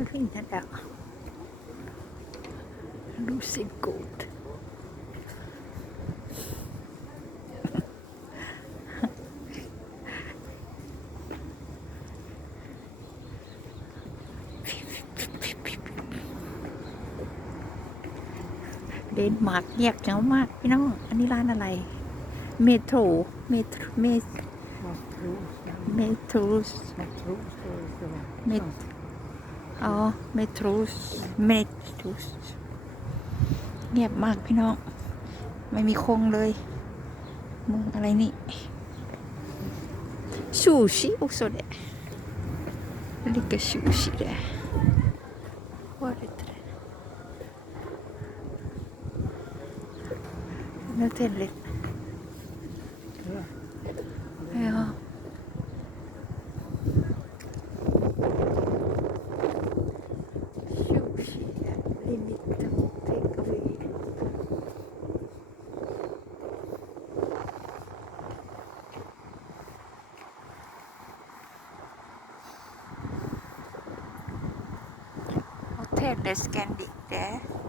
Vad fint det där. Lussegod. เดนมาร์กเงียบเจ้ามากพี่น้อง อันนี้ร้านอะไร เมโทรเมโทรเมเมโทรเมท อ๋อเมโทรสเมโทรสเงียบมากพี่น้อง ไม่มีคงเลยเมืองอะไรนี่ซูชิโอโซเดะลิกาซูชิเดะว่าอะไรตัวนั่นเต้นเล็ก ja. Sushi birlikte bekleyelim. Otel there.